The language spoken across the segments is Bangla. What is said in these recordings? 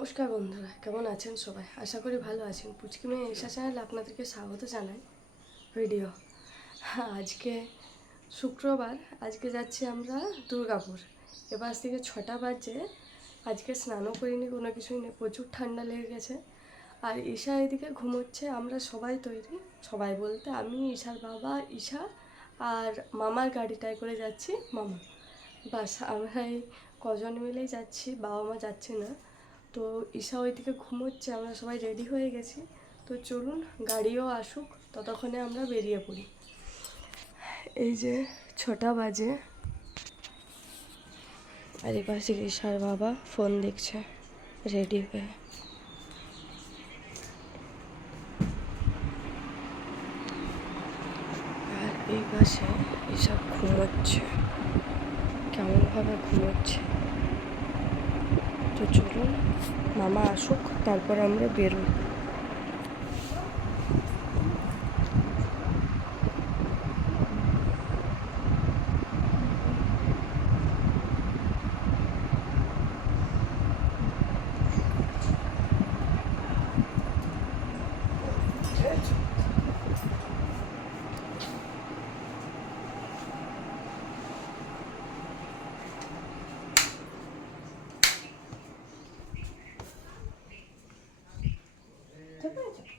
নমস্কার বন্ধুরা, কেমন আছেন সবাই? আশা করি ভালো আছেন। পুচকি মেয়ে এসা চ্যানেল আপনাদেরকে স্বাগত জানাই ভিডিও। আজকে শুক্রবার, আজকে যাচ্ছি আমরা দুর্গাপুর। এবার থেকে ছটা বাজে, আজকে স্নানও করিনি, কোনো কিছুই নেই, প্রচুর ঠান্ডা লেগে গেছে। আর ঈশা এদিকে ঘুমোচ্ছে, আমরা সবাই তৈরি, সবাই বলতে আমি, ঈশার বাবা, ঈশা আর মামার গাড়িটায় করে যাচ্ছি, মামা। বাস, আমরা এই কজন মিলেই যাচ্ছি বাবা মা যাচ্ছে না। তো ঈশা ওইদিকে ঘুমোচ্ছে, আমরা সবাই রেডি হয়ে গেছি। তো চলুন, গাড়িও আসুক, ততক্ষণে আমরা বেরিয়ে পড়ি। এই যে ছটা বাজে। আর এই পাশে ঈশার বাবা ফোন দেখছে রেডি হয়ে। আর এই পাশে ঈশা ঘুমোচ্ছে, কেমনভাবে ঘুমোচ্ছে। মামা আসুক তারপর আমরা বেরোই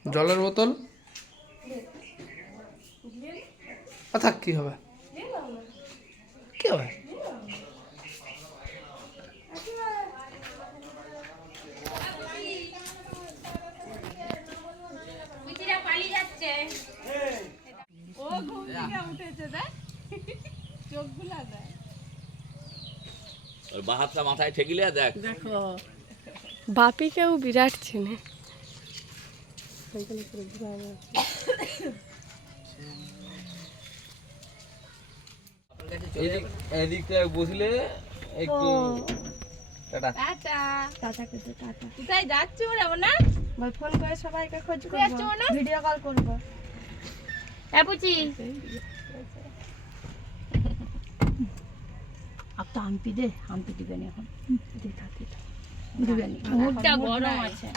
জলের বোতল? থাক কি হবে? কি হবে? বিচিরা পালিয়ে যাচ্ছে। ওর বা হাতটা মাথায় ঠেকিলে দেখ বাপিকেও বিরাট চেনে। এদিক এদিকটা বসলে একটু টাটা। টাটা। টাটা কেটে টাটা। কোথায় যাচ্ছ ওরা না? বল ফোন করে সবাইকে খোঁজ করব। ভিডিও কল করব। হ্যাঁ বুঝি। একটা আম্পি দে আম্পি দিবেন এখন। দিদা দিবেন মুখটা গরম আছে।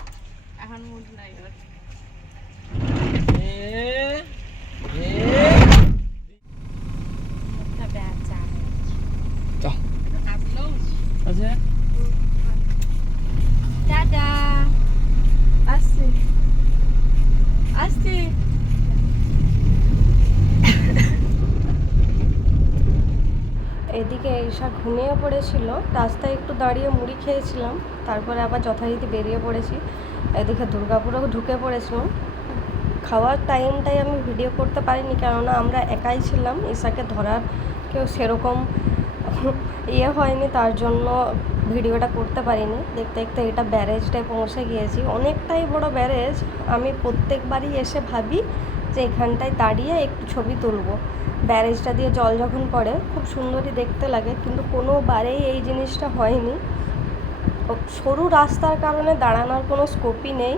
এখন মুড নাই এদিকে ঈশা ঘুমিয়ে পড়েছিল, রাস্তায় একটু দাঁড়িয়ে মুড়ি খেয়েছিলাম, তারপরে আবার যথারীতি বেরিয়ে পড়েছি। এদিকে দুর্গাপুরেও ঢুকে পড়েছিলাম। খাওয়ার টাইমটাই আমি ভিডিও করতে পারিনি, কেননা আমরা একাই ছিলাম। ঈশাকে ধরার কেউ সেরকম ইয়ে হয়নি, তার জন্য ভিডিওটা করতে পারিনি। দেখতে দেখতে এটা ব্যারেজটায় পৌঁছে গিয়েছি। অনেকটাই বড় ব্যারেজ। আমি প্রত্যেকবারই এসে ভাবি যে এখানটায় দাঁড়িয়ে একটু ছবি তুলবো। ব্যারেজটা দিয়ে জল যখন পড়ে, খুব সুন্দরই দেখতে লাগে, কিন্তু কোনোবারেই এই জিনিসটা হয়নি। সরু রাস্তার কারণে দাঁড়ানোর কোনো স্কোপই নেই।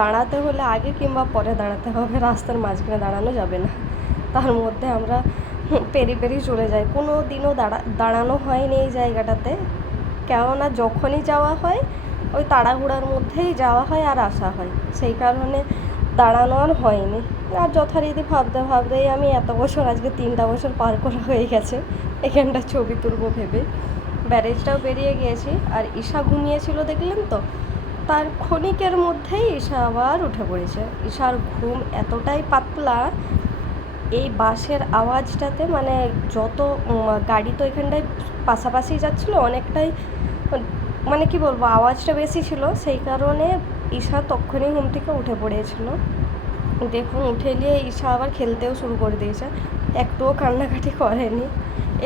দাঁড়াতে হলে আগে কিংবা পরে দাঁড়াতে হবে, রাস্তার মাঝখানে দাঁড়ানো যাবে না। তার মধ্যে আমরা পেরি পেরি চলে যাই। কোনো দিনও দাঁড়া, দাঁড়ানো হয়নি এই জায়গাটাতে। কেননা যখনই যাওয়া হয়, ওই তাড়াহুড়ার মধ্যেই যাওয়া হয় আর আসা হয়। সেই কারণে দাঁড়ানো আর হয়নি। আর যথারীতি ভাবতে ভাবতেই আমি এত বছর, আজকে তিনটা বছর পার করা হয়ে গেছে, এখানটা ছবি তুলবো ভেবে ব্যারেজটাও বেরিয়ে গিয়েছি। আর ঈশা ঘুমিয়েছিল, দেখলেন তো? তার ক্ষণিকের মধ্যেই ঈশা আবার উঠে পড়েছে। ঈশার ঘুম এতটাই পাতলা, এই বাসের আওয়াজটাতে মানে যত গাড়ি তো এখানটায় পাশাপাশি যাচ্ছিল, অনেকটাই মানে কি বলব, আওয়াজটা বেশি ছিল। সেই কারণে ঈশা তখনই ঘুম থেকে উঠে পড়েছিল। দেখুন, উঠে নিয়ে ঈশা আবার খেলতেও শুরু করে দিয়েছে। একটুও কান্নাকাটি করেনি।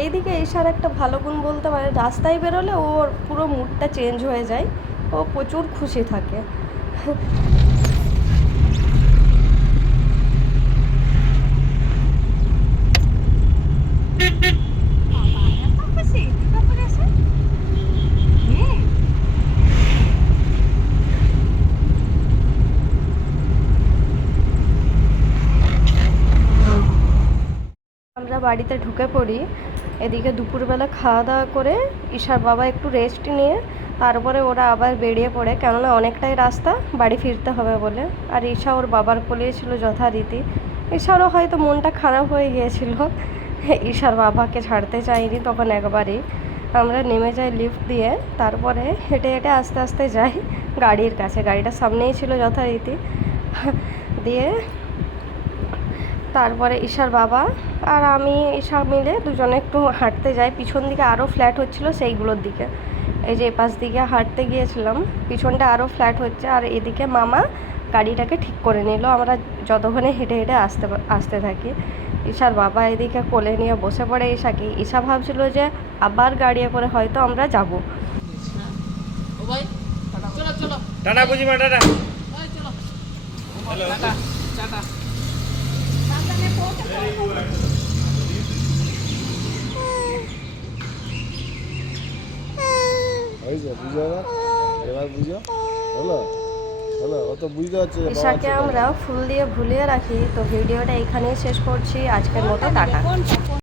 এইদিকে ঈশার একটা ভালো গুণ বলতে পারে, রাস্তায় বেরোলে ওর পুরো মুডটা চেঞ্জ হয়ে যায়। প্রচুর খুশি থাকে। আমরা বাড়িতে ঢুকে পড়ি। এদিকে দুপুরবেলা খাওয়া দাওয়া করে ঈশার বাবা একটু রেস্ট নিয়ে তারপরে ওরা আবার বেরিয়ে পড়ে। কেননা অনেকটাই রাস্তা, বাড়ি ফিরতে হবে বলে। আর ঈশা ওর বাবার কোলেই ছিল যথারীতি ঈশারও হয়তো মনটা খারাপ হয়ে গিয়েছিল। ঈশার বাবাকে ছাড়তে চাইনি তখন একবারই। আমরা নেমে যাই লিফট দিয়ে। তারপরে হেঁটে হেঁটে আস্তে আস্তে যাই গাড়ির কাছে। গাড়িটার সামনেই ছিল যথারীতি দিয়ে তারপরে ঈশার বাবা আর আমি, ঈশা মিলে দুজনে একটু হাঁটতে যাই। পিছন দিকে আরও ফ্ল্যাট হচ্ছিল সেইগুলোর দিকে। এই যে এপাশ দিকে হাঁটতে গিয়েছিলাম পিছনটা আরও ফ্ল্যাট হচ্ছে আর এদিকে মামা গাড়িটাকে ঠিক করে নিল। আমরা যতক্ষণে হেঁটে হেঁটে আসতে আসতে থাকি ঈশার বাবা এদিকে কোলে নিয়ে বসে পড়ে ঈশাকে। ঈশা ভাবছিল যে আবার গাড়ি করে হয়তো আমরা যাব। টাটা বুঝিমা টাটা। হয়েছে বুঝো এবার? এবার বুঝো? হলো? হলো? অত বুঝতে পারছ ঈশাকে আমরা ফুল দিয়ে ভুলিয়ে রাখি। তো ভিডিওটা এখানেই শেষ করছি। আজকের মতো টাটা।